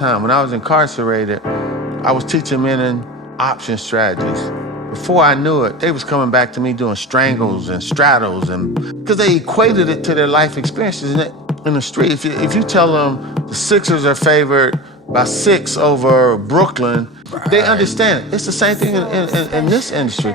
time. When I was incarcerated, I was teaching men in option strategies. Before I knew it, they was coming back to me doing strangles and straddles, and because they equated it to their life experiences in the street. If you tell them the Sixers are favored by 6 over Brooklyn, they understand it. It's the same thing in this industry.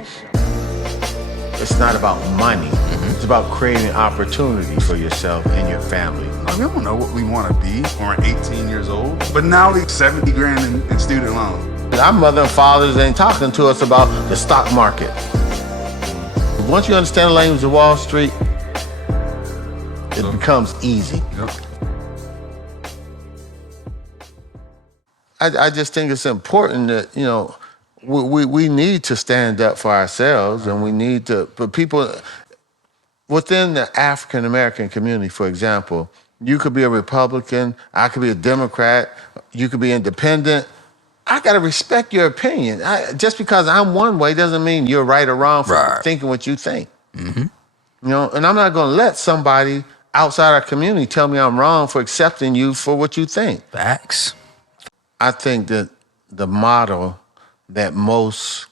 It's not about money. It's about creating opportunity for yourself and your family. We don't know what we want to be when we're 18 years old, but now we 70 grand in student loans. Our mother and fathers ain't talking to us about the stock market. Once you understand the language of Wall Street, it becomes easy. Yep. I just think it's important that, you know, we need to stand up for ourselves, and we need to, but people within the African American community, for example, you could be a Republican, I could be a Democrat, you could be independent. I gotta respect your opinion. Just because I'm one way doesn't mean you're right or wrong for thinking what you think. Mm-hmm. You know, and I'm not gonna let somebody outside our community tell me I'm wrong for accepting you for what you think. Facts. I think that the model that most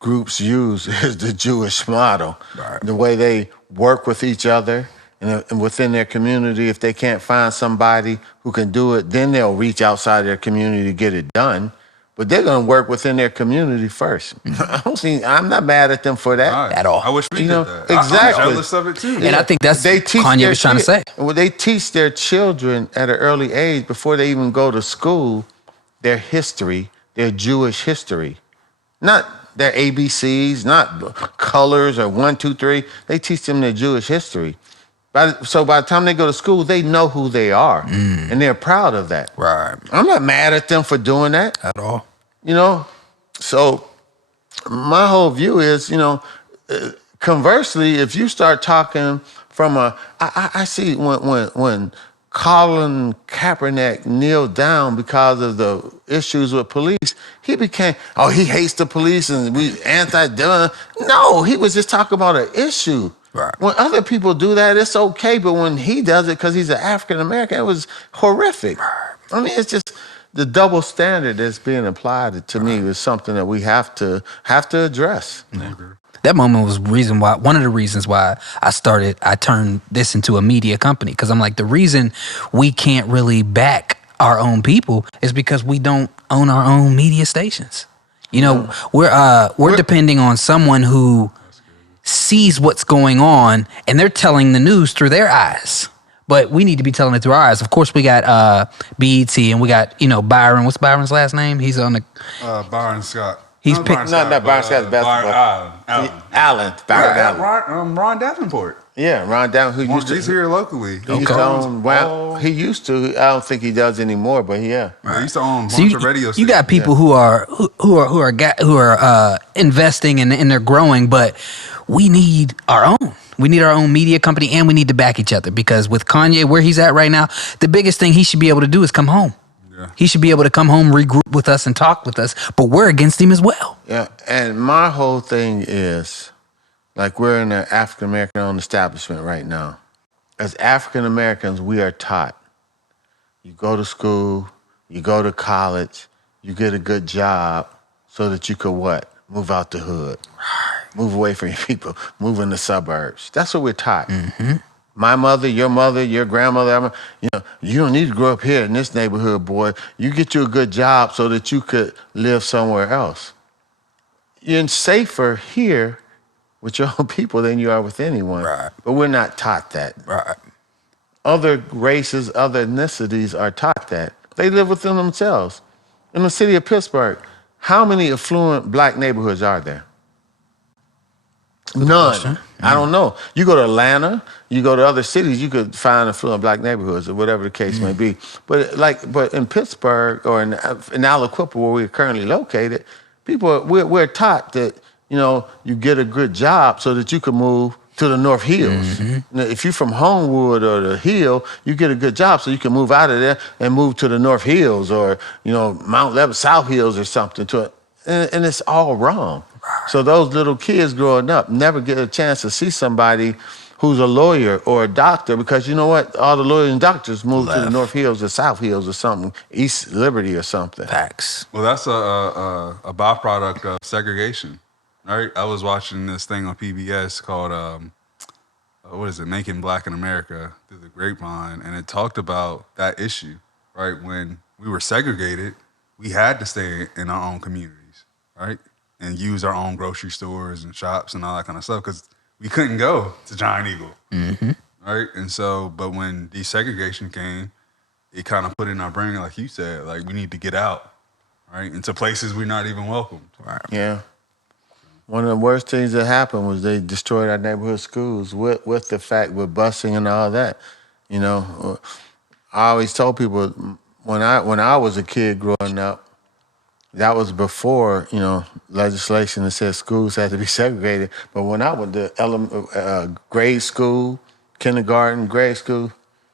groups use is the Jewish model. Right. The way they work with each other and within their community. If they can't find somebody who can do it, then they'll reach outside their community to get it done. But they're going to work within their community first. I'm not mad at them for that. At all. I wish we did that. Exactly. I'm jealous of it too. And I think that's what Kanye was trying to say. Well, they teach their children at an early age, before they even go to school, their history, their Jewish history. Not their ABCs, not colors or 1, 2, 3. They teach them their Jewish history. So by the time they go to school, they know who they are, and they're proud of that. Right. I'm not mad at them for doing that. At all. You know? So my whole view is, you know, conversely, if you start talking from I see when Colin Kaepernick kneeled down because of the issues with police, he became, he hates the police and we anti-gun. No, he was just talking about an issue. Right. When other people do that, it's okay, but when he does it because he's an African-American, it was horrific. I mean, it's just the double standard that's being applied to me is something that we have to address. That moment was one of the reasons why I turned this into a media company. Because I'm like, the reason we can't really back our own people is because we don't own our own media stations. You know, we're depending on someone who sees what's going on, and they're telling the news through their eyes. But we need to be telling it through our eyes. Of course, we got BET, and we got, you know, Byron. What's Byron's last name? He's on the... Byron Scott. He's picked... Byron Scott's basketball. Allen. Ron Davenport. Yeah, Ron Davenport, who used to... He's here locally. He used to own... he used to. I don't think he does anymore, but yeah. He used to own a bunch of radio stations. You got people who are investing and they're growing, but we need our own. We need our own media company, and we need to back each other, because with Kanye, where he's at right now, the biggest thing he should be able to do is come home. Yeah. He should be able to come home, regroup with us, and talk with us, but we're against him as well. Yeah, and my whole thing is, like, we're in an African-American-owned establishment right now. As African-Americans, we are taught. You go to school, you go to college, you get a good job so that you could what? Move out the hood. Move away from your people, move in the suburbs. That's what we're taught. Mm-hmm. My mother, your grandmother, you know, you don't need to grow up here in this neighborhood, boy. You get you a good job so that you could live somewhere else. You're safer here with your own people than you are with anyone. Right. But we're not taught that. Right. Other races, other ethnicities are taught that. They live within themselves. In the city of Pittsburgh, how many affluent black neighborhoods are there? None. I don't know. You go to Atlanta, you go to other cities, you could find affluent black neighborhoods or whatever the case may be. But in Pittsburgh or in Aliquippa, where we're currently located, we're taught that, you know, you get a good job so that you can move to the North Hills. Mm-hmm. Now, if you're from Homewood or the Hill, you get a good job so you can move out of there and move to the North Hills or, you know, Mount Lebanon, South Hills or something to it. And it's all wrong. So those little kids growing up never get a chance to see somebody who's a lawyer or a doctor, because you know what? All the lawyers and doctors moved to the Left. North Hills or South Hills or something, East Liberty or something. Facts. Well, that's a byproduct of segregation, right? I was watching this thing on PBS called what is it, Making Black in America through the grapevine, and it talked about that issue, right? When we were segregated, we had to stay in our own communities, right? And use our own grocery stores and shops and all that kind of stuff because we couldn't go to Giant Eagle, right? And so, but when desegregation came, it kind of put in our brain, like you said, like we need to get out, right? Into places we're not even welcome. Right. Yeah. One of the worst things that happened was they destroyed our neighborhood schools with the fact with busing and all that. You know, I always told people when I was a kid growing up, that was before, you know, legislation that said schools had to be segregated. But when I went to grade school, kindergarten, grade school,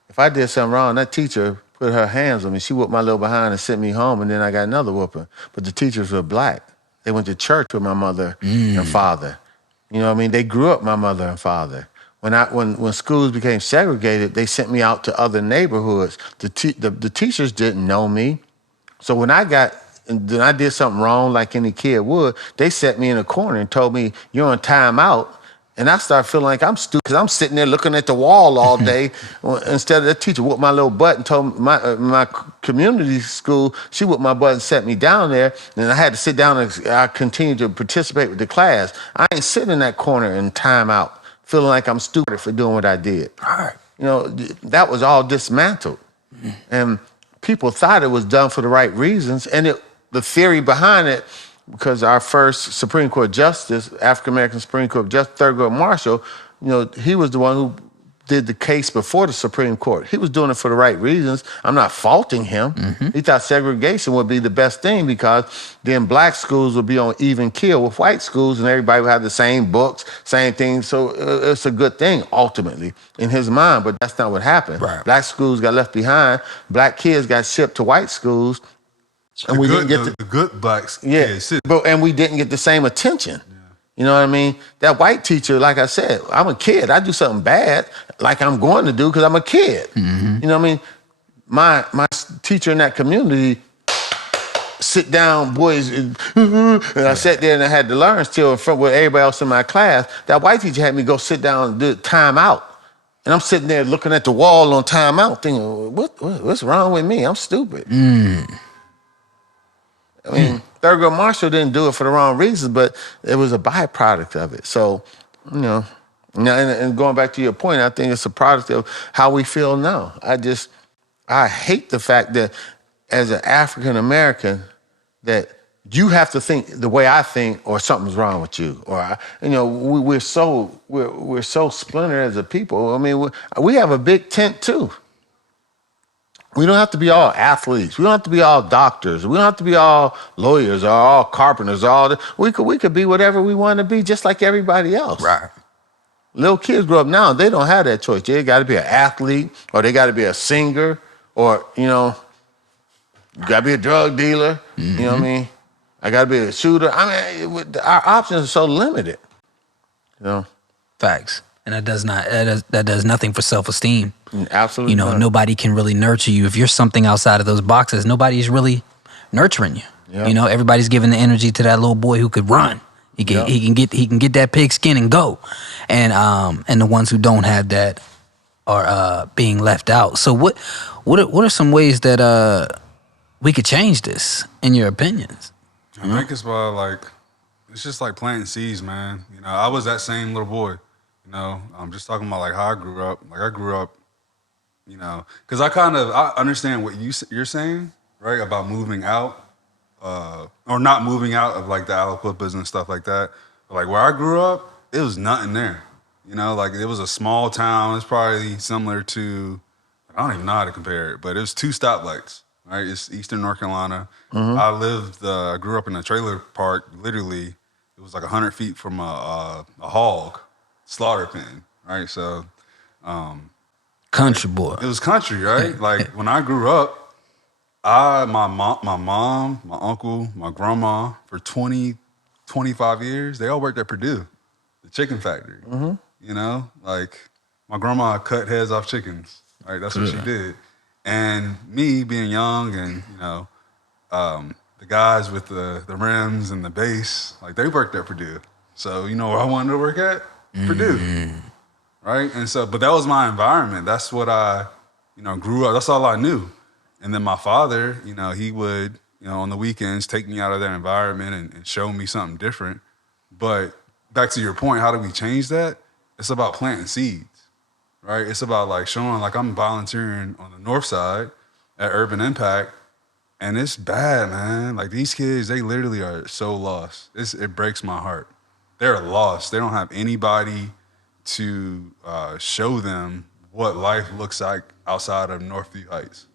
if I did something wrong, that teacher put her hands on me. She whooped my little behind and sent me home, and then I got another whooping. But the teachers were black. They went to church with my mother and father. You know what I mean? They grew up my mother and father. When schools became segregated, they sent me out to other neighborhoods. The teachers didn't know me. So when I did something wrong like any kid would, they set me in a corner and told me, you're on timeout. And I started feeling like I'm stupid because I'm sitting there looking at the wall all day. Instead of the teacher whooped my little butt and told me my community school, she whooped my butt and set me down there. And I had to sit down and I continued to participate with the class. I ain't sitting in that corner in timeout feeling like I'm stupid for doing what I did. Right. You know, that was all dismantled. And people thought it was done for the right reasons. And the theory behind it, because our first Supreme Court justice, African-American Supreme Court Justice, Thurgood Marshall, you know, he was the one who did the case before the Supreme Court. He was doing it for the right reasons. I'm not faulting him. He thought segregation would be the best thing because then black schools would be on even keel with white schools and everybody would have the same books, same things. So it's a good thing, ultimately, in his mind, but that's not what happened. Right. Black schools got left behind. Black kids got shipped to white schools. And we didn't get the good blacks. yeah, and we didn't get the same attention. Yeah. You know what I mean? That white teacher, like I said, I'm a kid. I do something bad, like I'm going to do because I'm a kid. You know what I mean? My teacher in that community, sit down, boys, and I sat there and I had to learn still in front with everybody else in my class. That white teacher had me go sit down and do time out. And I'm sitting there looking at the wall on time out thinking, what's wrong with me? I'm stupid. I mean, Thurgood Marshall didn't do it for the wrong reasons, but it was a byproduct of it. So, you know, and going back to your point, I think it's a product of how we feel now. I hate the fact that as an African American, that you have to think the way I think, or something's wrong with you, or you know, we're so splintered as a people. I mean, we have a big tent too. We don't have to be all athletes. We don't have to be all doctors. We don't have to be all lawyers or all carpenters. We could be whatever we want to be, just like everybody else. Right. Little kids grow up now, they don't have that choice. They got to be an athlete, or they got to be a singer, or, you know, got to be a drug dealer. You know what I mean? I got to be a shooter. I mean, our options are so limited. You know? Facts. And that does nothing for self-esteem. Absolutely. You know, nobody can really nurture you. If you're something outside of those boxes, nobody's really nurturing you. Yep. You know, everybody's giving the energy to that little boy who could run. He can get that pig skin and go. And the ones who don't have that are being left out. So what are some ways that we could change this, in your opinions? I think it's by, like, it's just like planting seeds, man. You know, I was that same little boy. You know, I'm just talking about like how I grew up. Like I grew up, you know, because I understand what you're saying, right, about moving out, or not moving out of like the Aliquippas and stuff like that. But like where I grew up, it was nothing there. You know, like it was a small town. It's probably similar to, I don't even know how to compare it, but it was 2 stoplights, right? It's Eastern North Carolina. I grew up in a trailer park. Literally, it was like 100 feet from a hog slaughter pen, right? So, country boy. It was country, right? Like when I grew up, my mom, my uncle, my grandma, for 25 years, they all worked at Purdue, the chicken factory. You know, like my grandma cut heads off chickens. Right, that's what she did. And me being young and, the guys with the rims and the base, like they worked at Purdue. So you know where I wanted to work at? Purdue. Right? And so, but that was my environment. That's what I, grew up. That's all I knew. And then my father, he would, on the weekends take me out of that environment and show me something different. But back to your point, how do we change that? It's about planting seeds, right? It's about like showing, like I'm volunteering on the north side at Urban Impact, and it's bad, man. Like these kids, they literally are so lost. It breaks my heart. They're lost. They don't have anybody to show them what life looks like outside of Northview Heights.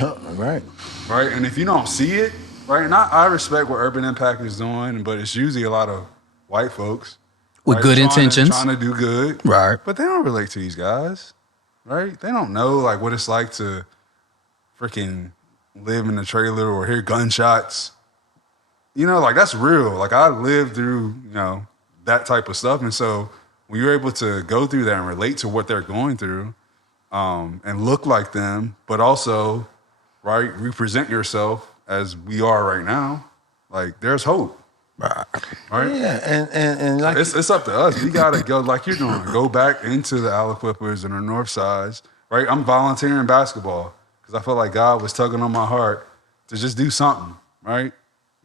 Right. Right? And if you don't see it, right, and I respect what Urban Impact is doing, but it's usually a lot of white folks. With right, good intentions. Trying to do good. Right. But they don't relate to these guys, right? They don't know, like, what it's like to freaking live in a trailer or hear gunshots. Like, that's real. Like, I lived through, that type of stuff. And so when you're able to go through that and relate to what they're going through and look like them, but also, right, represent yourself as we are right now, like, there's hope. Right? Yeah, and like... It's up to us. We got to go, like you're doing, go back into the Aliquippas and the North Sides, right? I'm volunteering basketball because I felt like God was tugging on my heart to just do something, right?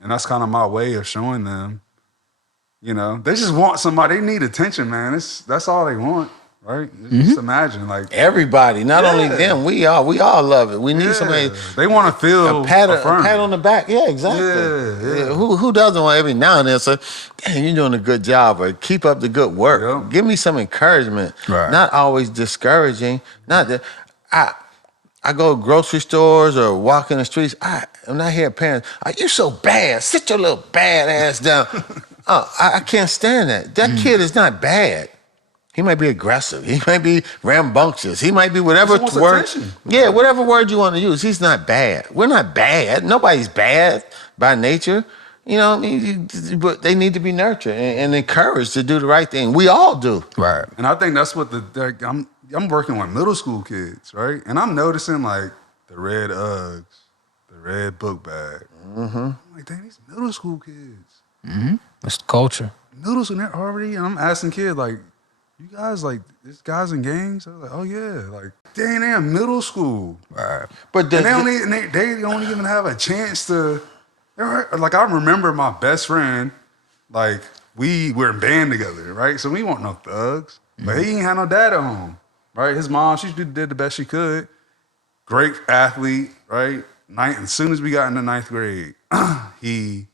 And that's kind of my way of showing them, they just want somebody. They need attention, man. That's all they want, right? Just imagine, like everybody, not only them, we all love it. We need somebody. They want to feel a pat on the back. Yeah, exactly. Yeah. Who doesn't want every now and then say, "Damn, you're doing a good job," or "Keep up the good work." Yeah. Give me some encouragement. Right. Not always discouraging. Not that I go to grocery stores or walk in the streets. I'm not hearing parents, "Are you so bad? Sit your little bad ass down." I can't stand that. That kid is not bad. He might be aggressive. He might be rambunctious. He might be whatever word. Yeah, whatever word you want to use. He's not bad. We're not bad. Nobody's bad by nature. But they need to be nurtured and encouraged to do the right thing. We all do. Right. And I think that's what I'm working with middle school kids, right? And I'm noticing like the red Uggs, the red book bag. I'm like, dang, these middle school kids. It's the culture. Middle school, they're already, and I'm asking kids like, you guys like, this guys in gangs? I was like, oh yeah, like, dang, they're in middle school. Right. But they don't even have a chance to, like, I remember my best friend, like, we were in band together, right? So we weren't no thugs, but he ain't had no dad at home, right? His mom, she did the best she could. Great athlete, right? As soon as we got into ninth grade, he,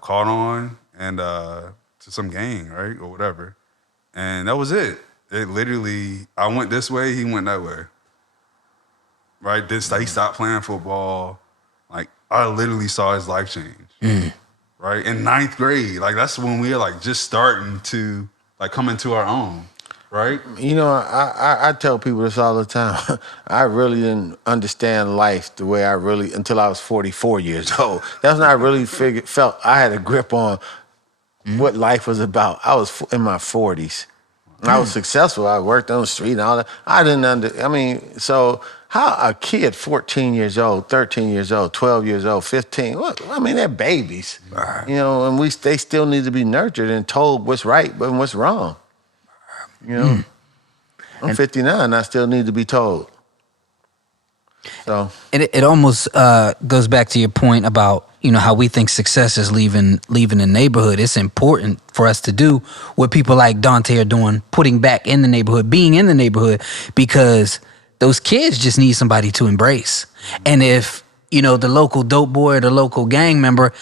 caught on and to some gang, right? Or whatever. And that was it. It literally, I went this way, he went that way. Right? He stopped playing football. Like, I literally saw his life change. Right? In ninth grade. Like, that's when we were like just starting to like come into our own. Right? I tell people this all the time. I really didn't understand life the way until I was 44 years old. That's when I really felt I had a grip on what life was about. I was in my 40s. I was successful. I worked on the street and all that. I didn't so how a kid 14 years old, 13 years old, 12 years old, 15, they're babies. Right. And they still need to be nurtured and told what's right and what's wrong. I'm 59, I still need to be told. So it almost goes back to your point about how we think success is leaving the neighborhood. It's important for us to do what people like Dante are doing, putting back in the neighborhood, being in the neighborhood, because those kids just need somebody to embrace. And if the local dope boy or the local gang member,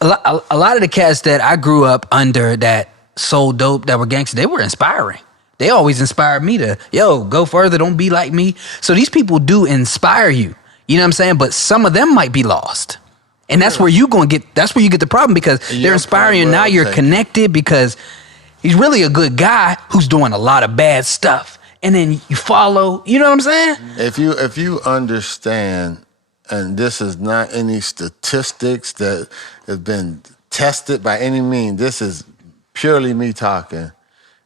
a lot of the cats that I grew up under that sold dope, that were gangsters, they were inspiring. They always inspired me to, go further, don't be like me. So these people do inspire you. You know what I'm saying? But some of them might be lost. And that's where you get the problem, because they're inspiring you. Now you're connected because he's really a good guy who's doing a lot of bad stuff. And then you follow, you know what I'm saying? If you understand, and this is not any statistics that have been tested by any means, this is purely me talking.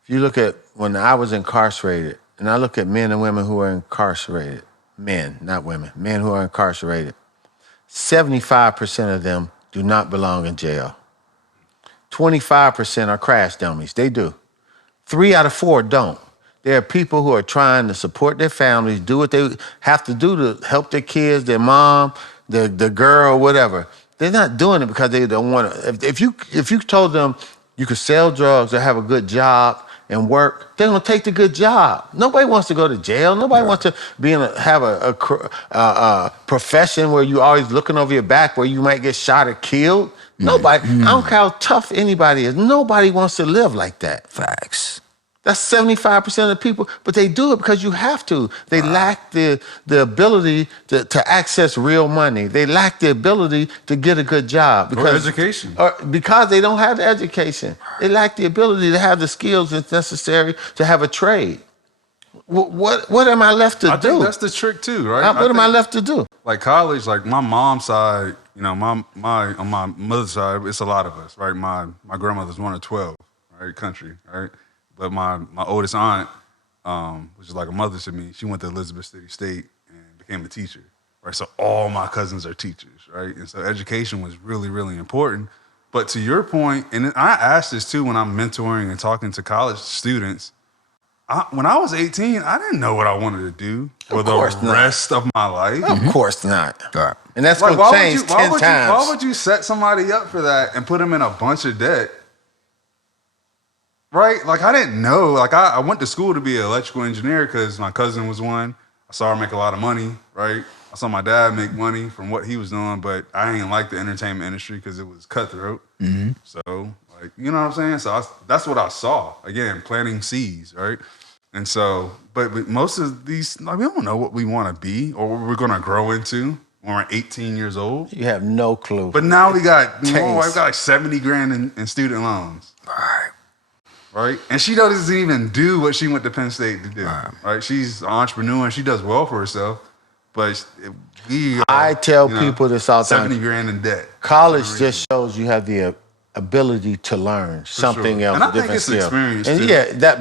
If you look at when I was incarcerated, and I look at men and women who are incarcerated, men, not women, men who are incarcerated, 75% of them do not belong in jail. 25% are crash dummies. They do. 3 out of 4 don't. There are people who are trying to support their families, do what they have to do to help their kids, their mom, the girl, whatever. They're not doing it because they don't want to. If you told them you could sell drugs or have a good job and work, they're gonna take the good job. Nobody wants to go to jail. Nobody wants to have a profession where you're always looking over your back where you might get shot or killed. Nobody. I don't care how tough anybody is. Nobody wants to live like that. Facts. That's 75% of the people, but they do it because you have to. They lack the ability to access real money. They lack the ability to get a good job. Or education. Because they don't have the education. They lack the ability to have the skills that's necessary to have a trade. What am I left to do? I think that's the trick too, right? What am I left to do? Like college, like my mom's side, you know, on my mother's side, it's a lot of us, right? My grandmother's 1 of 12, right? Country, right? But my oldest aunt, which is like a mother to me, she went to Elizabeth City State and became a teacher, right? So all my cousins are teachers, right? And so education was really, really important. But to your point, and I asked this too when I'm mentoring and talking to college students, when I was 18, I didn't know what I wanted to do for the rest of my life. Of course not. Right. And that's going to change 10 times. Why would you set somebody up for that and put them in a bunch of debt? Right? Like, I didn't know. Like, I went to school to be an electrical engineer because my cousin was one. I saw her make a lot of money, right? I saw my dad make money from what he was doing, but I didn't like the entertainment industry because it was cutthroat. Mm-hmm. So, like, you know what I'm saying? So that's what I saw. Again, planting seeds, right? And so, but most of these, like, we don't know what we want to be or what we're going to grow into when we're 18 years old. You have no clue. But now we got, my wife got like 70 grand in student loans. Right? And she doesn't even do what she went to Penn State to do. Right? She's an entrepreneur and she does well for herself. But I tell people this all the time. 70 grand in debt. College just shows you have the ability to learn something else, and I different think it's skill. experience And too. yeah,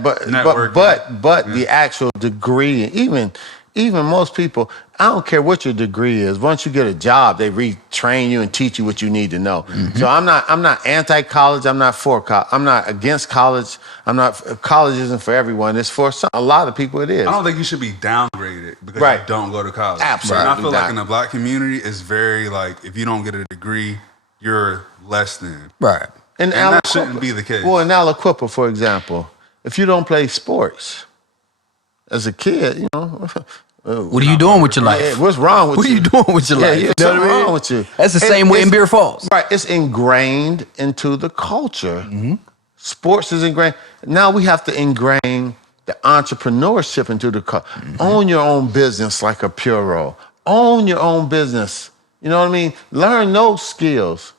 but the actual degree, even most people, I don't care what your degree is. Once you get a job, they retrain you and teach you what you need to know. Mm-hmm. So I'm not anti-college. I'm not for college. I'm not against college. College isn't for everyone. It's for a lot of people. It is. I don't think you should be downgraded because you don't go to college. Absolutely. And I feel like in the black community, it's very like if you don't get a degree, you're less than. Right. And that shouldn't be the case. Well, in Aliquippa, for example, if you don't play sports as a kid, you know. What are you doing with your life? Yeah, what's wrong with you? What are you doing with your life? Yeah, something wrong with you. That's the same way in Beer Falls. Right. It's ingrained into the culture. Mm-hmm. Sports is ingrained. Now we have to ingrain the entrepreneurship into the culture. Mm-hmm. Own your own business like a Puro. Own your own business. You know what I mean? Learn those skills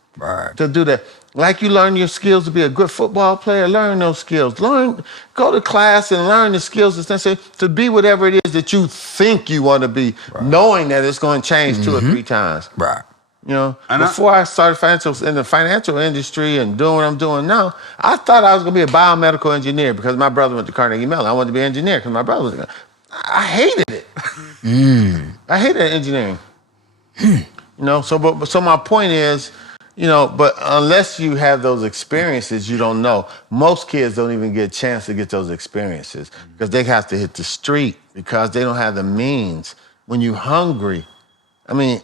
to do that. Like you learn your skills to be a good football player, learn those skills. Go to class and learn the skills that's necessary to be whatever it is that you think you want to be, knowing that it's going to change 2 or 3 times. Right. You know, before I started in the financial industry and doing what I'm doing now, I thought I was going to be a biomedical engineer because my brother went to Carnegie Mellon. I wanted to be an engineer because my brother was. I hated it. I hated engineering. You know, so my point is, you know, but unless you have those experiences, you don't know. Most kids don't even get a chance to get those experiences because they have to hit the street because they don't have the means. When you're hungry, I mean,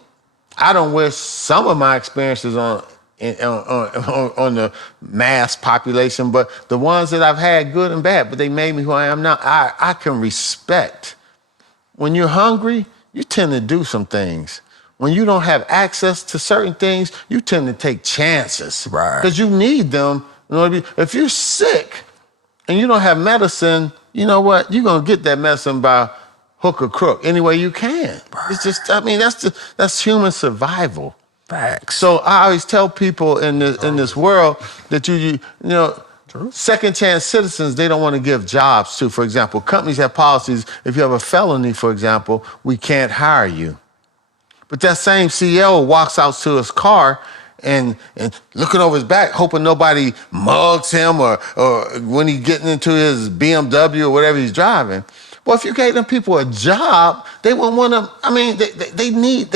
I don't wish some of my experiences on the mass population, but the ones that I've had, good and bad, but they made me who I am now. I can respect. When you're hungry, you tend to do some things. When you don't have access to certain things, you tend to take chances. Right. Because you need them. You know, if you're sick and you don't have medicine, you know what? You're going to get that medicine by hook or crook any way you can. Right. It's just, I mean, that's human survival. Facts. So I always tell people in this world that you know, second chance citizens, they don't want to give jobs to. For example, companies have policies. If you have a felony, for example, we can't hire you. But that same CEO walks out to his car and looking over his back, hoping nobody mugs him or when he's getting into his BMW or whatever he's driving. Well, if you gave them people a job, they wouldn't want to. I mean, they need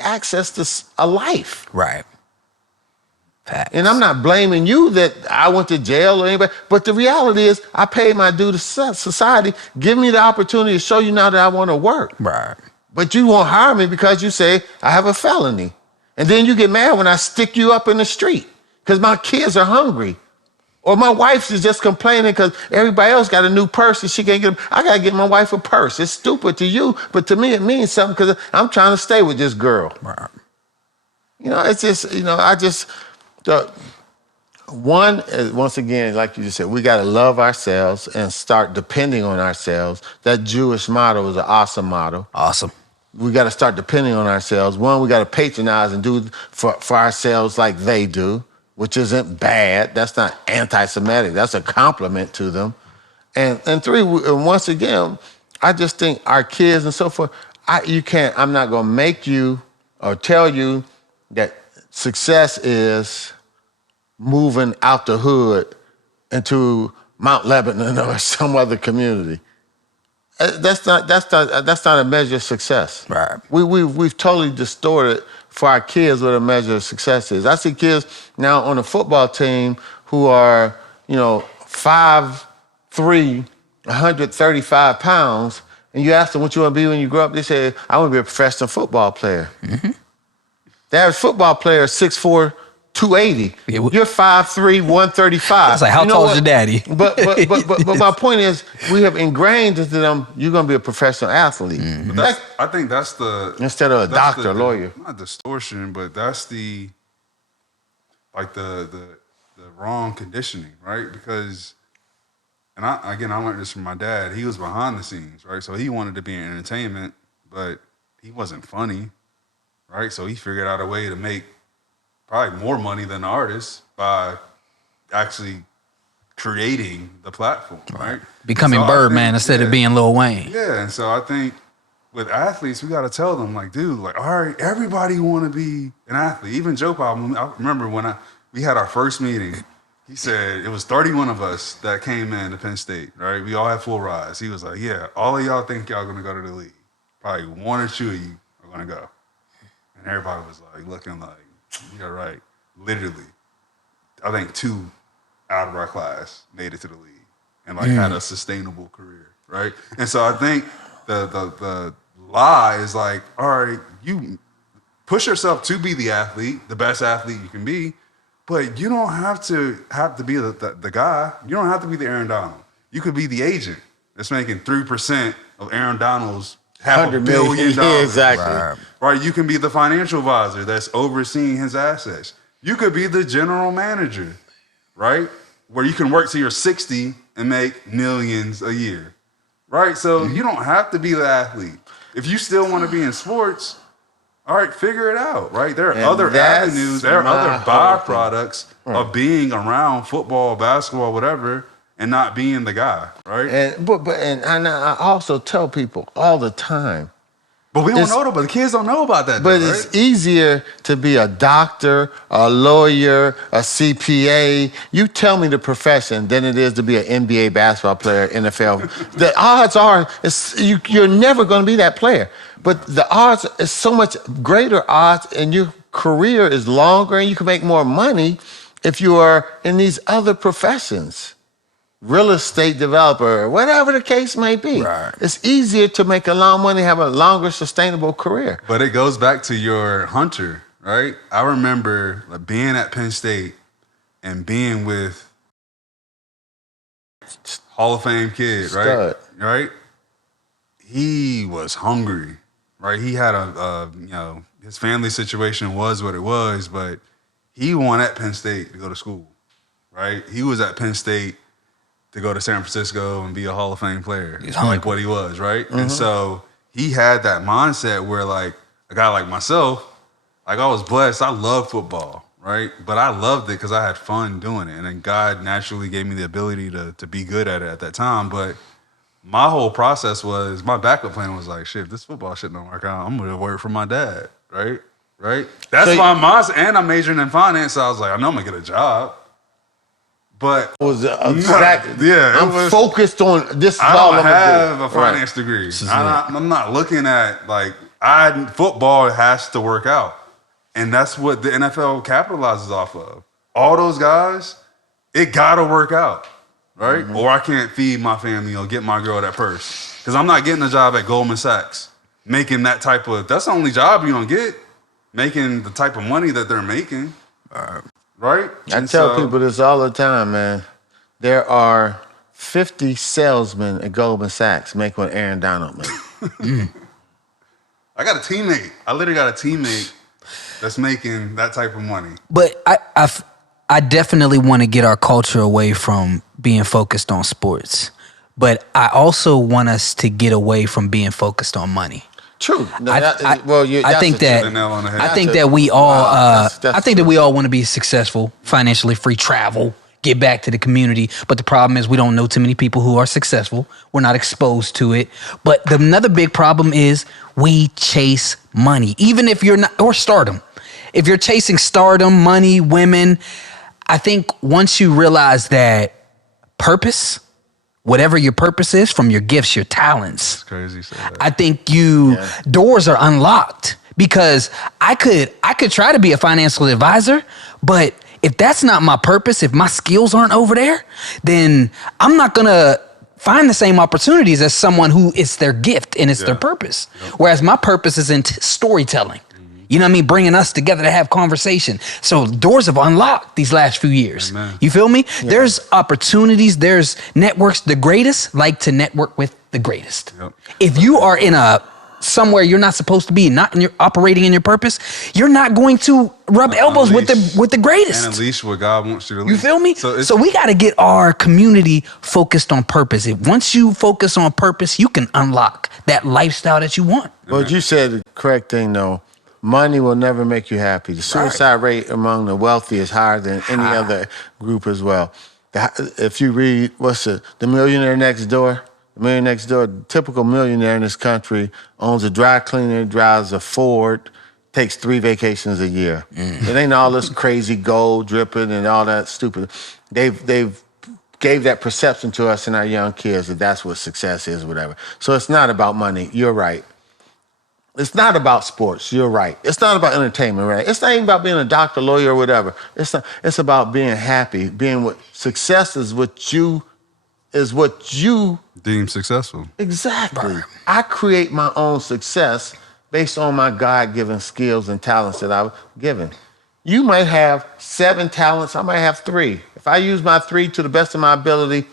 access to a life. Right. Facts. And I'm not blaming you that I went to jail or anybody, but the reality is I paid my due to society. Give me the opportunity to show you now that I want to work. Right. But you won't hire me because you say I have a felony. And then you get mad when I stick you up in the street because my kids are hungry. Or my wife is just complaining because everybody else got a new purse and she can't get them. I got to get my wife a purse. It's stupid to you, but to me it means something because I'm trying to stay with this girl. Right. It's just, once again, like you just said, we got to love ourselves and start depending on ourselves. That Jewish motto is an awesome motto. Awesome. We got to start depending on ourselves. One, we got to patronize and do for ourselves like they do, which isn't bad. That's not anti-Semitic. That's a compliment to them. And three, once again, I just think our kids and so forth, I'm not going to make you or tell you that success is moving out the hood into Mount Lebanon or some other community. That's not a measure of success. Right. We've totally distorted for our kids what a measure of success is. I see kids now on a football team who are, 5'3", 135 pounds, and you ask them what you want to be when you grow up, they say, I want to be a professional football player. Mm-hmm. The average football player is 6'4", 280. Yeah, you're 5'3", 135. It's like, how tall is your daddy? But my point is, we have ingrained into them, you're going to be a professional athlete. Mm-hmm. I think that's the... Instead of a doctor, lawyer. Not distortion, but that's the wrong conditioning, right? Because, and I learned this from my dad. He was behind the scenes, right? So he wanted to be in entertainment, but he wasn't funny, right? So he figured out a way to make probably more money than the artist by actually creating the platform, right? Becoming Birdman instead of being Lil Wayne. Yeah, and so I think with athletes, we got to tell them, like, dude, like, all right, everybody want to be an athlete. Even Joe Pop, I remember when we had our first meeting, he said it was 31 of us that came in to Penn State, right? We all had full rides. He was like, yeah, all of y'all think y'all going to go to the league. Probably one or two of you are going to go. And everybody was like looking like, you're right. Literally, I think 2 out of our class made it to the league and had a sustainable career, right? And so I think the lie is like, all right, you push yourself to be the athlete, the best athlete you can be, but you don't have to be the guy. You don't have to be the Aaron Donald. You could be the agent that's making 3% of Aaron Donald's $500 million. Yeah, exactly. Right. You can be the financial advisor that's overseeing his assets. You could be the general manager, right? Where you can work till you're 60 and make millions a year, right? So you don't have to be the athlete. If you still want to be in sports, all right, figure it out, right? There are other avenues, there are other byproducts of being around football, basketball, whatever, and not being the guy, right? And I also tell people all the time. But we don't know about the kids don't know about that. But though, it's right? easier to be a doctor, a lawyer, a CPA. You tell me the profession than it is to be an NBA basketball player, NFL. The odds are you're never going to be that player. But the odds is so much greater odds, and your career is longer, and you can make more money if you are in these other professions. Real estate developer, whatever the case may be. Right. It's easier to make a lot of money, have a longer sustainable career. But it goes back to your hunter, right? I remember being at Penn State and being with Hall of Fame kid, right? Stud. Right? He was hungry, right? He had his family situation was what it was, but he went at Penn State to go to school, right? He was at Penn State to go to San Francisco and be a Hall of Fame player. He's like what he was, right? Mm-hmm. And so he had that mindset where, like, a guy like myself, like, I was blessed. I love football, right? But I loved it because I had fun doing it. And then God naturally gave me the ability to be good at it at that time. But my whole process was, my backup plan was like, shit, if this football shit don't work out, I'm going to work for my dad, right? right? That's So- my mindset. And I'm majoring in finance, so I was like, I know I'm gonna get a job. But was I'm focused on this. Is I all don't I'm gonna have do. a finance degree. is I'm not looking at like football has to work out, and that's what the NFL capitalizes off of. All those guys, it gotta work out, right? Or I can't feed my family or get my girl that purse because I'm not getting a job at Goldman Sachs making that type of. That's the only job you're gonna get, making the type of money that they're making, right? I tell people this all the time, man. There are 50 salesmen at Goldman Sachs make what Aaron Donald makes. I got a teammate. I literally got a teammate that's making that type of money. But I definitely want to get our culture away from being focused on sports. But I also want us to get away from being focused on money. True. No, I think that the nail on the head. I think that we all that's I think that we all want to be successful, financially free, travel, get back to the community. But the problem is we don't know too many people who are successful. We're not exposed to it. But another big problem is we chase money, even if you're not, or stardom. If you're chasing stardom, money, women, I think once you realize that purpose, whatever your purpose is, from your gifts, your talents, It's crazy. I think doors are unlocked because I could try to be a financial advisor, but if that's not my purpose, if my skills aren't over there, then I'm not gonna find the same opportunities as someone who it's their gift and it's their purpose. Whereas my purpose is in storytelling. You know what I mean? Bringing us together to have conversation. So doors have unlocked these last few years. Amen. You feel me? Yeah. There's opportunities. There's networks. The greatest like to network with the greatest. Yep. If you are in somewhere you're not supposed to be, not in your operating in your purpose, you're not going to rub elbows with the greatest. And unleash what God wants you to You leash. feel me? So we got to get our community focused on purpose. Once you focus on purpose, you can unlock that lifestyle that you want. Well, you said the correct thing, though. Money will never make you happy. The suicide rate among the wealthy is higher than any other group as well. If you read, The Millionaire Next Door? The Millionaire Next Door, the typical millionaire in this country owns a dry cleaner, drives a Ford, takes 3 vacations a year. It ain't all this crazy gold dripping and all that stupid. They've gave that perception to us and our young kids that that's what success is, whatever. So it's not about money. You're right. It's not about sports. You're right. It's not about entertainment, right? It's not even about being a doctor, lawyer, or whatever. It's not. It's about being happy. Success is what you deem successful. Exactly. I create my own success based on my God-given skills and talents that I've given. You might have 7 talents. I might have 3. If I use my 3 to the best of my ability,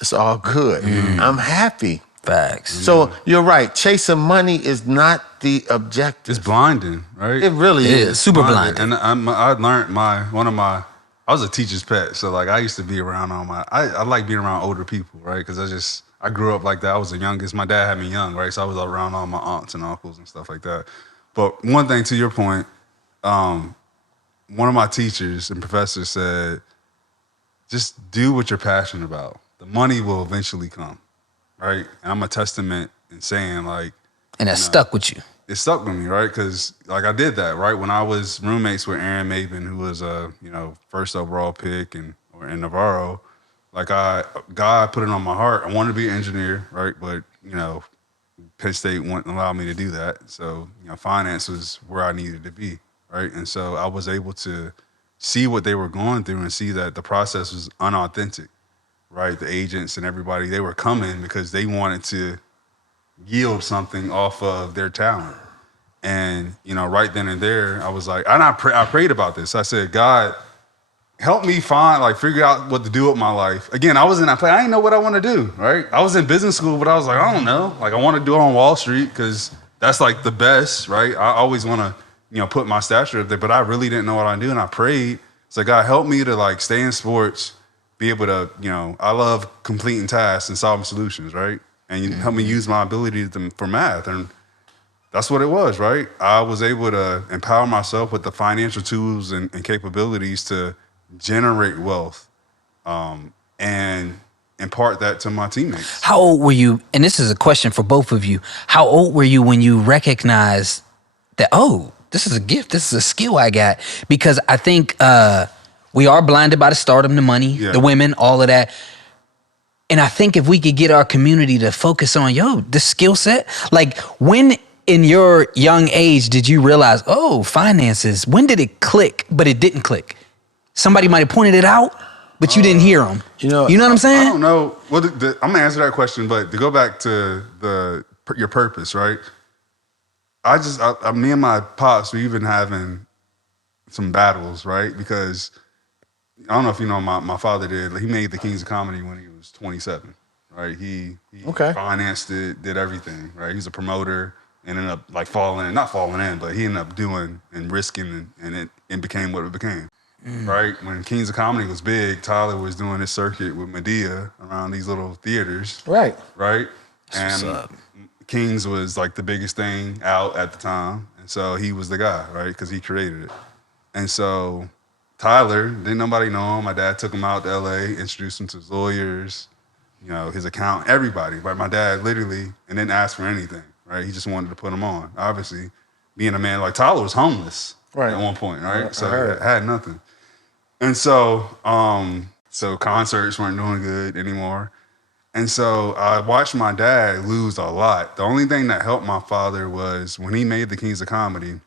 it's all good. I'm happy. Facts. So you're right. Chasing money is not the objective. It's blinding, right? It really is. Super blinding. And I learned I was a teacher's pet. So like I used to be around I like being around older people, right? Because I grew up like that. I was the youngest. My dad had me young, right? So I was around all my aunts and uncles and stuff like that. But one thing to your point, one of my teachers and professors said, just do what you're passionate about. The money will eventually come. Right, and I'm a testament in saying like, and that stuck with you. It stuck with me, right? Because like I did that, right? When I was roommates with Aaron Maven, who was a first overall pick, and Navarro, like God put it on my heart. I wanted to be an engineer, right? But Penn State wouldn't allow me to do that, so finance was where I needed to be, right? And so I was able to see what they were going through and see that the process was unauthentic. Right, the agents and everybody, they were coming because they wanted to yield something off of their talent. And, right then and there, I was like, and I prayed about this. I said, God, help me figure out what to do with my life. Again, I was in that place. I didn't know what I want to do, right? I was in business school, but I was like, I don't know. Like, I want to do it on Wall Street because that's like the best, right? I always want to, put my stature up there, but I really didn't know what I do. And I prayed. So God, help me to stay in sports, be able to, I love completing tasks and solving solutions, right? And you help me use my ability for math. And that's what it was, right? I was able to empower myself with the financial tools and capabilities to generate wealth and impart that to my teammates. How old were you? And this is a question for both of you. How old were you when you recognized that, this is a gift. This is a skill I got. Because I think we are blinded by the stardom, the money, the women, all of that. And I think if we could get our community to focus on, the skill set, like when in your young age did you realize, finances, when did it click, but it didn't click? Somebody might have pointed it out, but you didn't hear them. You know what I'm saying? I don't know. Well, I'm going to answer that question, but to go back to your purpose, right? Me and my pops, we've been having some battles, right? Because I don't know if you know, my father did. He made the Kings of Comedy when he was 27, right? He financed it, did everything, right? He's a promoter, and ended up like not falling in, but he ended up doing and risking, and it became what it became, right? When Kings of Comedy was big, Tyler was doing his circuit with Medea around these little theaters, right? That's and Kings was like the biggest thing out at the time, and so he was the guy, right? Because he created it, and so. Tyler, didn't nobody know him. My dad took him out to LA, introduced him to his lawyers, his accountant, everybody. But my dad literally, and didn't ask for anything, right? He just wanted to put him on. Obviously, being a man like Tyler was homeless at one point, right? So he had nothing. And so, so concerts weren't doing good anymore. And so I watched my dad lose a lot. The only thing that helped my father was when he made the Kings of Comedy,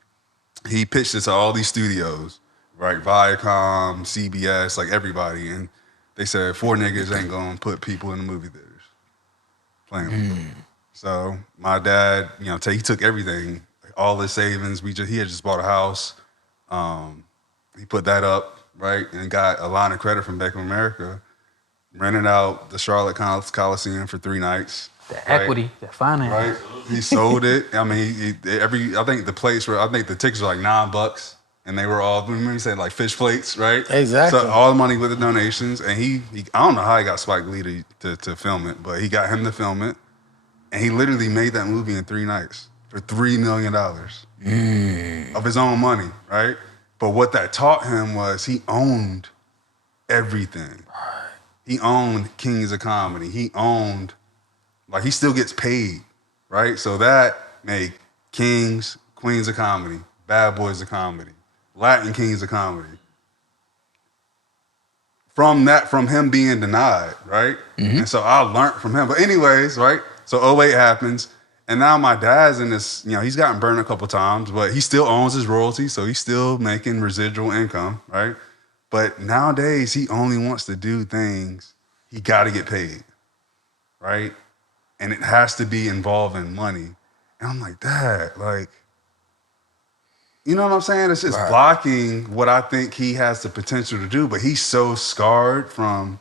he pitched it to all these studios. Right, Viacom, CBS, like everybody, and they said 4 niggas ain't gonna put people in the movie theaters playing with them. So my dad, he took everything, all his savings. He had just bought a house. He put that up, right, and got a line of credit from Bank of America. Rented out the Charlotte Coliseum for 3 nights. The equity, the finance, right? He sold it. I mean, I think the tickets were like $9. And they were all, remember you said like fish plates, right? Exactly. So all the money with the donations. And he I don't know how he got Spike Lee to film it, but he got him to film it. And he literally made that movie in 3 nights for $3 million of his own money, right? But what that taught him was he owned everything. He owned Kings of Comedy. He owned, he still gets paid, right? So that made Kings, Queens of Comedy, Bad Boys of Comedy, Latin Kings of Comedy. From him being denied, right? Mm-hmm. And so I learned from him. But anyways, right? So 2008 happens, and now my dad's in this, he's gotten burned a couple times, but he still owns his royalties, so he's still making residual income, right? But nowadays, he only wants to do things, he got to get paid, right? And it has to be involving money. And I'm like, Dad, you know what I'm saying? It's just blocking what I think he has the potential to do, but he's so scarred from,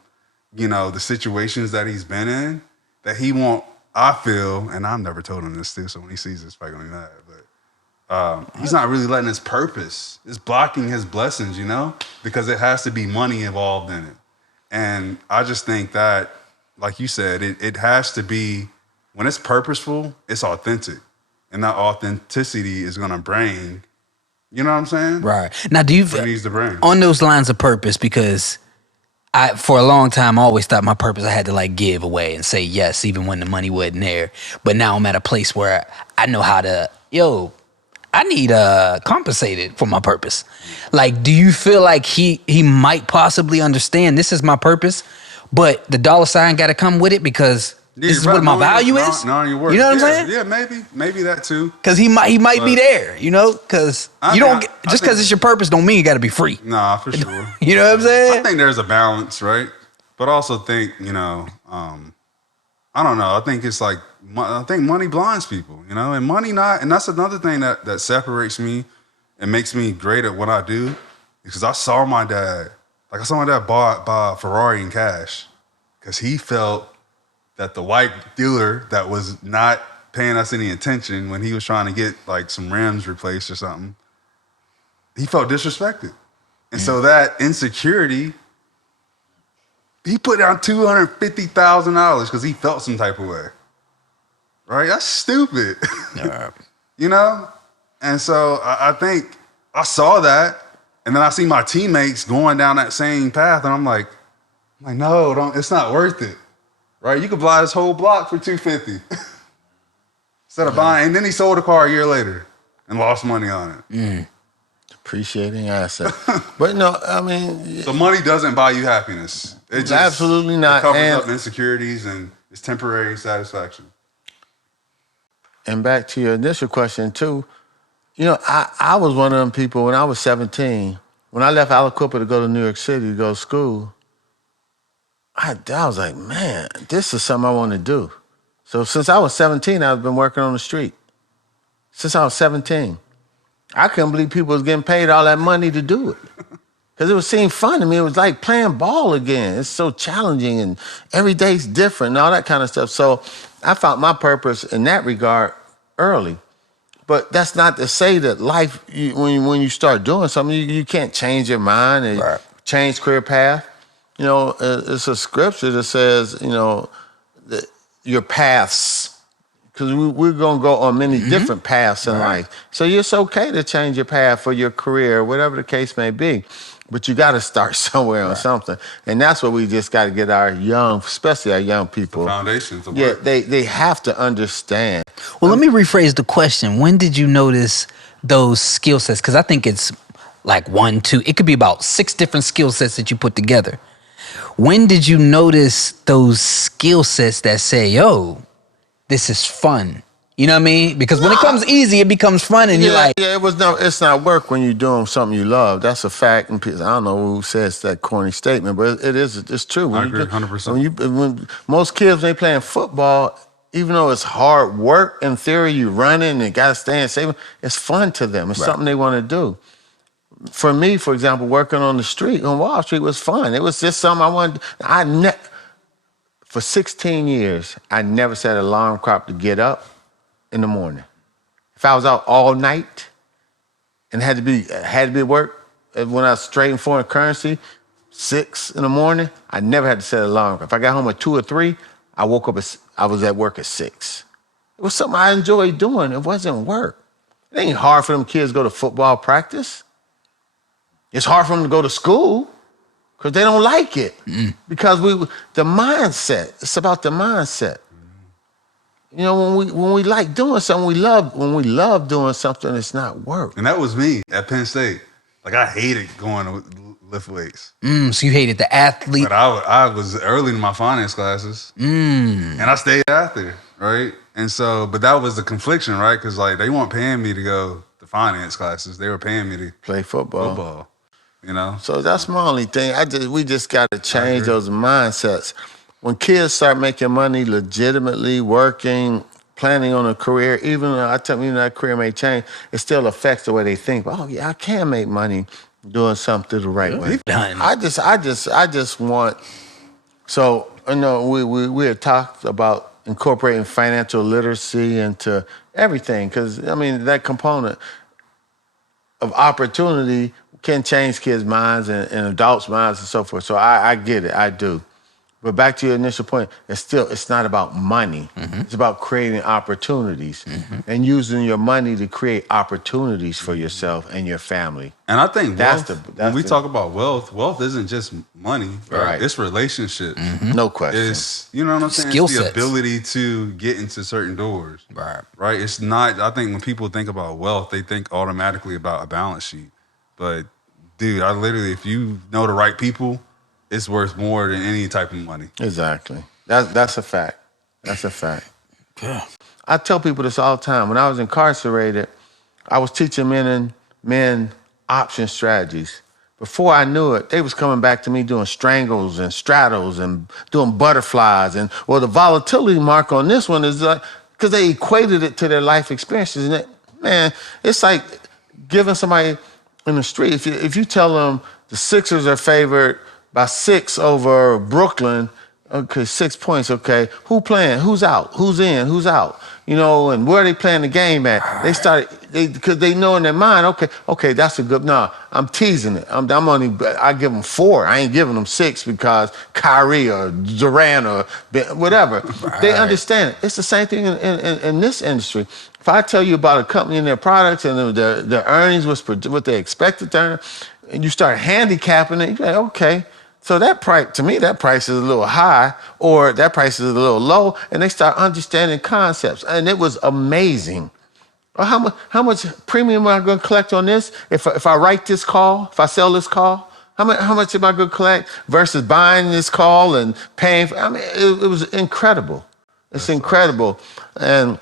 the situations that he's been in that he won't, I feel, and I've never told him this too, so when he sees this, he's probably going to be mad, but he's not really letting his purpose. It's blocking his blessings, because it has to be money involved in it. And I just think that, like you said, it has to be, when it's purposeful, it's authentic. And that authenticity is going to bring, you know what I'm saying? Right. Now, do you, it needs to bring. On those lines of purpose, because for a long time, I always thought my purpose, I had to give away and say yes, even when the money wasn't there. But now I'm at a place where I know how to, I need compensated for my purpose. Do you feel like he might possibly understand this is my purpose, but the dollar sign got to come with it because this is what my value is? No, your work. You know what I'm saying? Yeah, maybe that too. Because he might be there, because because it's your purpose don't mean you got to be free. Nah, for sure. You know what I'm saying? I think there's a balance, right? But I also think, I don't know. I think it's I think money blinds people, and money not, and that's another thing that separates me and makes me great at what I do, because I saw my dad buy a Ferrari in cash because he felt that the white dealer that was not paying us any attention when he was trying to get some rims replaced or something, he felt disrespected. And so that insecurity, he put down $250,000 because he felt some type of way. Right? That's stupid. And so I think I saw that, and then I see my teammates going down that same path, and I'm like, no, it's not worth it. Right? You could buy this whole block for $250 instead of buying. And then he sold the car a year later. and lost money on it. Appreciating asset. But no, I mean, So money doesn't buy you happiness. It just absolutely not. It covers And up insecurities and it's temporary satisfaction. And back to your initial question too, you know, I was one of them people when I was 17, when I left Aliquippa to go to New York City to go to school, I was like, man, this is something I want to do. So since I was 17, I've been working on the street. Since I was 17. I couldn't believe people was getting paid all that money to do it. Because it was seemed fun to me. It was like playing ball again. It's so challenging and every day's different and all that kind of stuff. So I found my purpose in that regard early. But that's not to say that life, when you start doing something, you can't change your mind and change career path. You know, it's a scripture that says, you know, that your paths, because we're going to go on many different paths in life. So it's okay to change your path for your career, whatever the case may be. But you got to start somewhere on something. And that's what we just got to get our young, especially our young people. The foundations of work. They have to understand. Well, let me rephrase the question. When did you notice those skill sets? Because I think it's like 1, 2. It could be about 6 different skill sets that you put together. When did you notice those skill sets that say, yo, this is fun? You know what I mean? Because when it comes easy, it becomes fun, and you're like, it's not work when you're doing something you love. That's a fact. And I don't know who says that corny statement, but it's true. When I agree 100%. When most kids, when they playing football, even though it's hard work in theory, you running and got to stay and save, it's fun to them. It's something they want to do. For me, for example, working on the street, on Wall Street was fun. It was just something I wanted. For 16 years, I never set an alarm clock to get up in the morning. If I was out all night and had to be at work, when I was trading foreign currency, 6 in the morning, I never had to set an alarm clock. If I got home at 2 or 3, I woke up, I was at work at 6. It was something I enjoyed doing. It wasn't work. It ain't hard for them kids to go to football practice. It's hard for them to go to school because they don't like it. Because the mindset, it's about the mindset. You know, when we like doing something, when we love doing something, it's not work. And that was me at Penn State. Like, I hated going to lift weights. So you hated the athlete. But I was early in my finance classes. And I stayed after, right? And so, but that was the confliction, right? Because, like, they weren't paying me to go to finance classes. They were paying me to play football. You know? So that's my only thing. We just got to change those mindsets. When kids start making money legitimately, working, planning on a career, even though I tell you that career may change, it still affects the way they think. Oh yeah, I can make money doing something the right way. I just want. So you know, we had talked about incorporating financial literacy into everything because I mean that component of opportunity can change kids' minds and adults' minds and so forth. So I get it, I do. But back to your initial point, it's not about money. It's about creating opportunities and using your money to create opportunities for yourself and your family. And I think when we talk about wealth isn't just money, right? It's relationship. No question. It's, you know what I'm saying? Skill it's the sets. ability to get into certain doors. Right? It's not, I think when people think about wealth, they think automatically about a balance sheet. But dude, I literally, if you know the right people, it's worth more than any type of money. Exactly. That's a fact. That's a fact. Yeah. I tell people this all the time. When I was incarcerated, I was teaching men option strategies. Before I knew it, they was coming back to me doing strangles and straddles and doing butterflies. And well, the volatility mark on this one is because they equated it to their life experiences. And man, it's like giving somebody in the street, if you tell them the Sixers are favored by 6 over Brooklyn, okay, 6 points, okay. Who playing? Who's out? Who's in? Who's out? You know, and where are they playing the game at? Because they know in their mind, okay, that's a good, no, I'm teasing it. I give them 4. I ain't giving them 6 because Kyrie or Durant or whatever. They understand it. It's the same thing in this industry. If I tell you about a company and their products and their earnings, what they expected to earn, and you start handicapping it, you're like, okay. So that price, to me, that price is a little high or that price is a little low, and they start understanding concepts. And it was amazing Or how much premium am I going to collect on this? If I write this call, if I sell this call, how much am I going to collect versus buying this call and paying for? I mean, it was incredible. It's incredible. And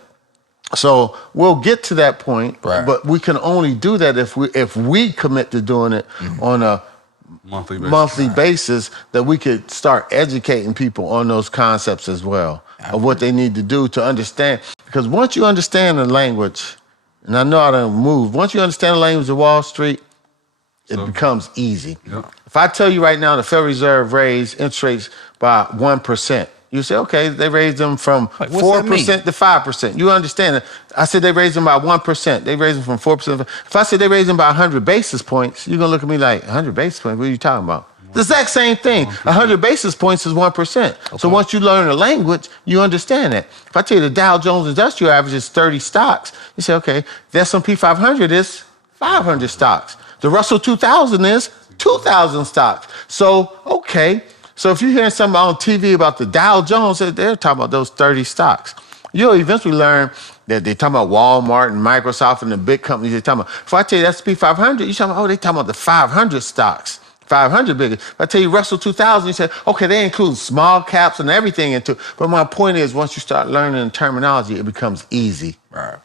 so we'll get to that point, Right. but we can only do that if we commit to doing it on a monthly basis, that we could start educating people on those concepts as well, of what they need to do to understand. Because once you understand the language, and I know how to move, once you understand the language of Wall Street, it becomes easy. Yep. If I tell you right now the Federal Reserve raised interest rates by 1%, you say, okay, they raised them from 4% to 5%. You understand it. I said they raised them by 1%. They raised them from 4%. If I said they raised them by 100 basis points, you're going to look at me like, 100 basis points? What are you talking about? The exact same thing. 100 basis points is 1%. Okay. So once you learn the language, you understand that. If I tell you the Dow Jones Industrial Average is 30 stocks, you say, okay, the S&P 500 is 500 stocks. The Russell 2000 is 2,000 stocks. So, okay. So if you're hearing something on TV about the Dow Jones, they're talking about those 30 stocks. You'll eventually learn that they're talking about Walmart and Microsoft and the big companies they're talking about. If I tell you the S&P 500, you're talking about, they're talking about the 500 stocks. 500 biggest. If I tell you Russell 2000, you say, okay, they include small caps and everything into it. But my point is, once you start learning the terminology, it becomes easy. Right.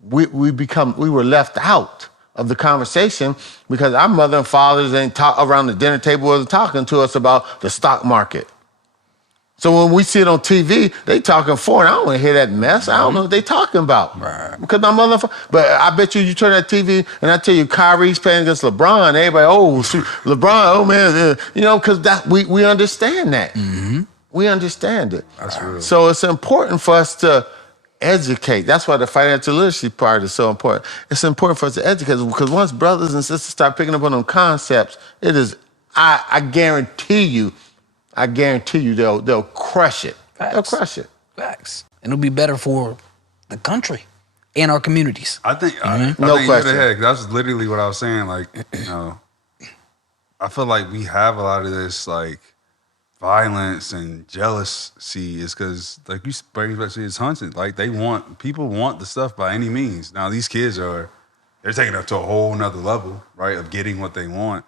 We were left out of the conversation because our mother and fathers ain't talk around the dinner table wasn't talking to us about the stock market. So when we see it on TV, they talking foreign. I don't want to hear that mess. I don't know what they talking about. Right. Because my mother, but I bet you turn that TV and I tell you Kyrie's playing against LeBron. Everybody, oh, shoot, LeBron, oh man, because that we understand that. Mm-hmm. We understand it. That's real. So it's important for us to educate. That's why the financial literacy part is so important. It's important for us to educate because once brothers and sisters start picking up on them concepts, it is, I guarantee you they'll crush it. Facts. They'll crush it. Facts. And it'll be better for the country and our communities. I think, No think question. heck, that's literally what I was saying. Like, I feel like we have a lot of this, like, violence and jealousy is because, like you bring back to it's hunting. Like, people want the stuff by any means. Now, these kids they're taking it to a whole nother level, right, of getting what they want.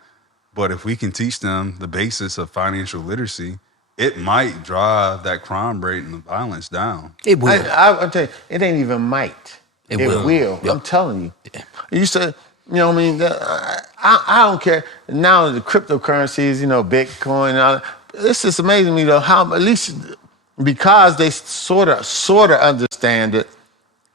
But if we can teach them the basis of financial literacy, it might drive that crime rate and the violence down. It will. I'll tell you, it ain't even might. It will. Yep. I'm telling you. Yeah. You said, you know what I mean? I don't care. Now the cryptocurrencies, Bitcoin and all that, it's just amazing to me, though, how at least because they sort of understand it,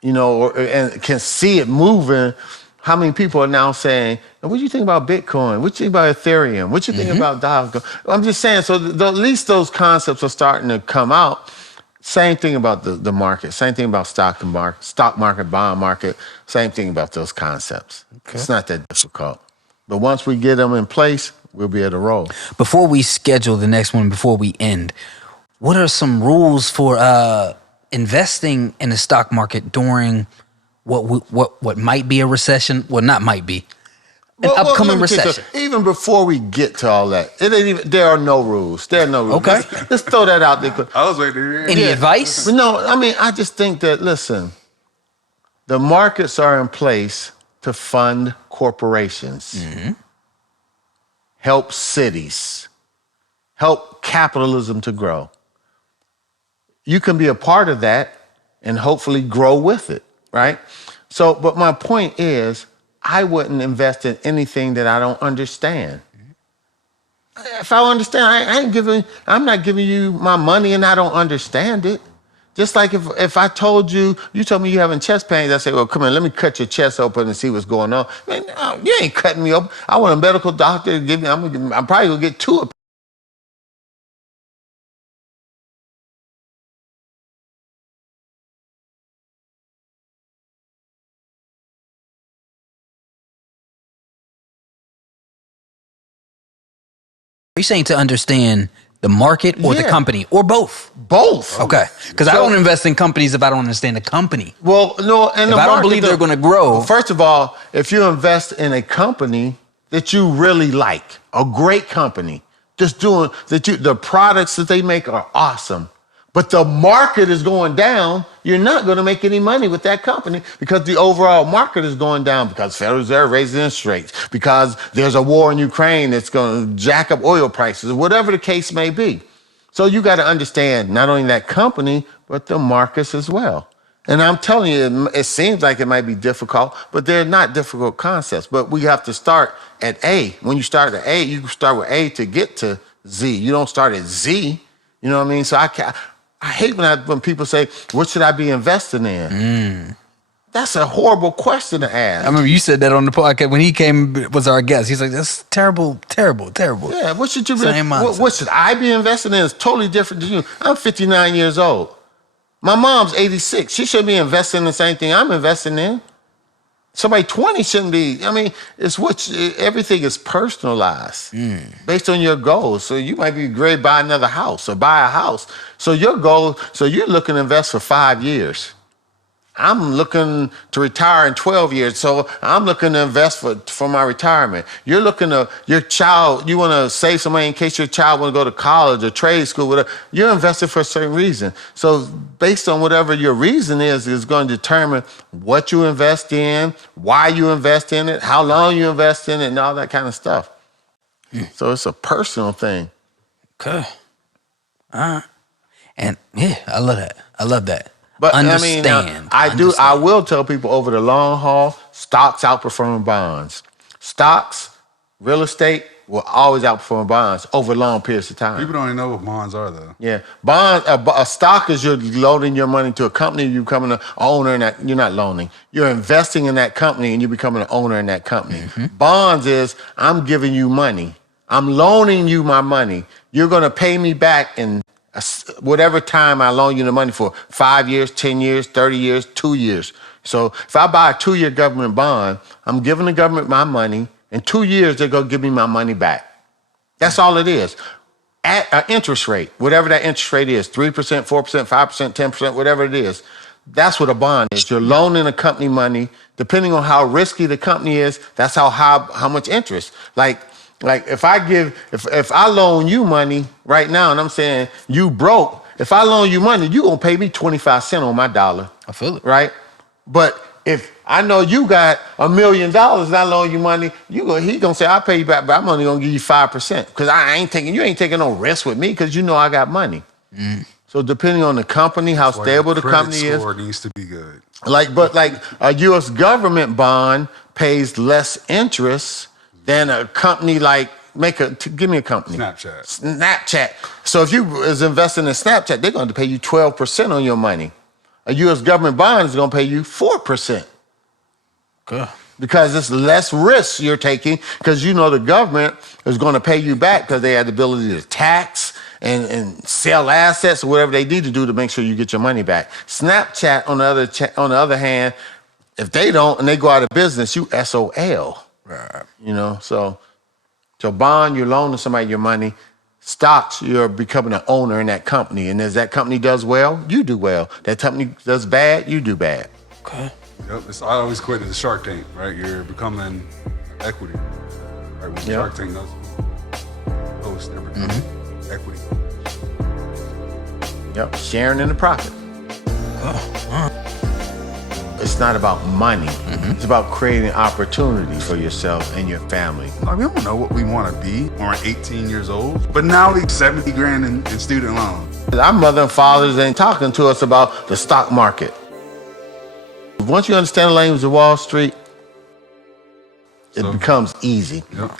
and can see it moving, how many people are now saying, what do you think about Bitcoin? What do you think about Ethereum? What do you think about Dogecoin? I'm just saying, so at least those concepts are starting to come out. Same thing about the market. Same thing about stock market, bond market. Same thing about those concepts. Okay. It's not that difficult. But once we get them in place, we'll be able to roll. Before we schedule the next one, before we end, what are some rules for investing in the stock market during what might be a recession? Well, not might be. An upcoming recession. Even before we get to all that, there are no rules. There are no rules. Okay. Let's throw that out there. I was waiting to hear Any advice? No, I just think that, listen, the markets are in place to fund corporations, help cities, help capitalism to grow. You can be a part of that and hopefully grow with it, right? So, but my point is, I wouldn't invest in anything that I don't understand. If I understand, I'm not giving you my money and I don't understand it. Just like if I told you told me you're having chest pains, I say, well, come on, let me cut your chest open and see what's going on. Man, no, you ain't cutting me open. I want a medical doctor to give me, I'm probably gonna get two of. Are you saying to understand the market or the company or both? Both. Okay. Because I don't invest in companies if I don't understand the company. Well, no, and if I don't believe they're going to grow. Well, first of all, if you invest in a company that you really like, a great company, just doing the products that they make are awesome, but the market is going down, you're not going to make any money with that company because the overall market is going down because Federal Reserve raises interest rates, because there's a war in Ukraine that's going to jack up oil prices, whatever the case may be. So you got to understand not only that company, but the markets as well. And I'm telling you, it seems like it might be difficult, but they're not difficult concepts. But we have to start at A. When you start at A, you start with A to get to Z. You don't start at Z. You know what I mean? So I hate when people say, what should I be investing in? That's a horrible question to ask. I remember you said that on the podcast when he came, was our guest. He's like, that's terrible, terrible, terrible. Yeah, what should you be? Same mindset. What should I be investing in? Is totally different than you. I'm 59 years old. My mom's 86. She shouldn't be investing in the same thing I'm investing in. Somebody 20 shouldn't be. I mean, everything is personalized based on your goals. So you might be great to buy another house or buy a house. So your goal, so you're looking to invest for 5 years. I'm looking to retire in 12 years, so I'm looking to invest for my retirement. You're looking to, your child, you want to save some money in case your child want to go to college or trade school, whatever. You're investing for a certain reason. So based on whatever your reason is going to determine what you invest in, why you invest in it, how long you invest in it, and all that kind of stuff. So it's a personal thing. Okay. All right. And yeah, I love that. I love that. But understand. I will tell people over the long haul, stocks outperform bonds. Stocks, real estate will always outperform bonds over long periods of time. People don't even know what bonds are, though. Yeah, bonds. A stock is you're loading your money to a company. You're becoming an owner in that. You're not loaning. You're investing in that company, and you're becoming an owner in that company. Bonds is I'm giving you money. I'm loaning you my money. You're going to pay me back in whatever time I loan you the money for, 5 years, 10 years, 30 years, 2 years. So if I buy a 2-year government bond, I'm giving the government my money. In 2 years, they're going to give me my money back. That's all it is. At an interest rate, whatever that interest rate is, 3%, 4%, 5%, 10%, whatever it is, that's what a bond is. You're loaning a company money. Depending on how risky the company is, that's how much interest. Like if I loan you money right now and I'm saying you broke, if I loan you money, you gonna pay me 25 cents on my dollar. I feel it. Right? But if I know you got $1 million and I loan you money, he gonna say I'll pay you back, but I'm only gonna give you 5%. Because you ain't taking no risk with me because you know I got money. So depending on the company, how stable the company is. Credit score needs to be good. Like a US government bond pays less interest than a company like, give me a company. Snapchat. So if you is investing in Snapchat, they're going to pay you 12% on your money. A U.S. government bond is going to pay you 4%. Good. Because it's less risk you're taking because you know the government is going to pay you back because they have the ability to tax and sell assets or whatever they need to do to make sure you get your money back. Snapchat, on the other hand, if they don't and they go out of business, you SOL. Right. You know, so bond, you're loaning somebody your money. Stocks, you're becoming an owner in that company. And as that company does well, you do well. That company does bad, you do bad. Okay. Yep. I always quit the Shark Tank, right? You're becoming equity. Right? When Shark Tank does post, they're becoming equity. Yep. Sharing in the profit. It's not about money. It's about creating opportunity for yourself and your family. Like, we don't know what we want to be when we're 18 years old, but now we 70 grand in student loans. Our mother and fathers ain't talking to us about the stock market. Once you understand the language of Wall Street, it becomes easy. Yep.